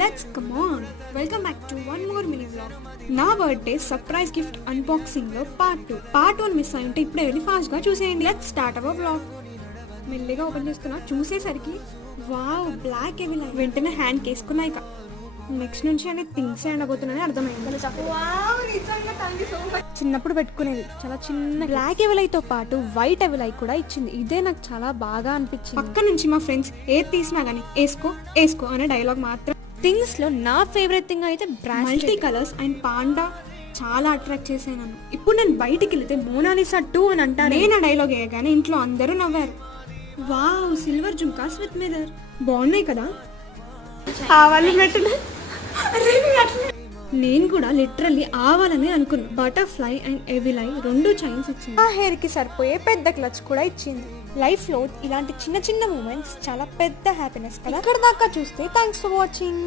Let's come on. Welcome back to one more mini vlog. నా birthday surprise gift unboxing లో part 1 miss అయ్యింటే ఇప్పుడే వెళ్ళి fast గా చూసేయండి. Let's start our vlog. మెల్లిగా ఓపెన్ చేస్తున్నా, చూసేసరికి వావ్ బ్లాక్ ఎవెల్ వెంటనే హ్యాండ్ కేసుకున్నా. ఇక నెక్స్ట్ నుంచి అనే థింగ్స్ ఎండబోతున్నాయని అర్థమైంది. చిన్నప్పుడు పెట్టుకునేది చాలా చిన్న బ్లాక్ ఎవెలైతో పాటు వైట్ ఎవెలై కూడా ఇచ్చింది. ఇదే నాకు చాలా బాగా అనిపించింది. పక్క నుంచి మా ఫ్రెండ్స్ ఏది తీసినా గానీ వేసుకో అనే డైలాగ్ మాత్రం. థింగ్స్ లో నా ఫేవరెట్ థింగ్ అయితే మల్టీ కలర్స్ అండ్ పాండా చాలా అట్రాక్ట్ చేశాను నన్ను. ఇప్పుడు నేను బయటికి వెళ్తే మోనాలిసా 2 అని అంటాను. నేను ఆ డైలాగ్ వేయగానే ఇంట్లో అందరూ నవ్వారు. Wow silver jhumkas with mirror బాగున్నాయి కదా. నేను కూడా లిటరల్లీ ఆవాలని అనుకున్నా. బటర్ఫ్లై అండ్ ఎవిలై 2 చైన్స్ ఇచ్చింది. ఆ హెయిర్ కి సరిపోయే పెద్ద క్లచ్ కూడా ఇచ్చింది. లైఫ్ లో ఇలాంటి చిన్న చిన్న మూమెంట్స్ చాలా పెద్ద హ్యాపీనెస్ కదా. ఇక్కడ దాకా చూస్తే థ్యాంక్స్ ఫర్ వాచింగ్.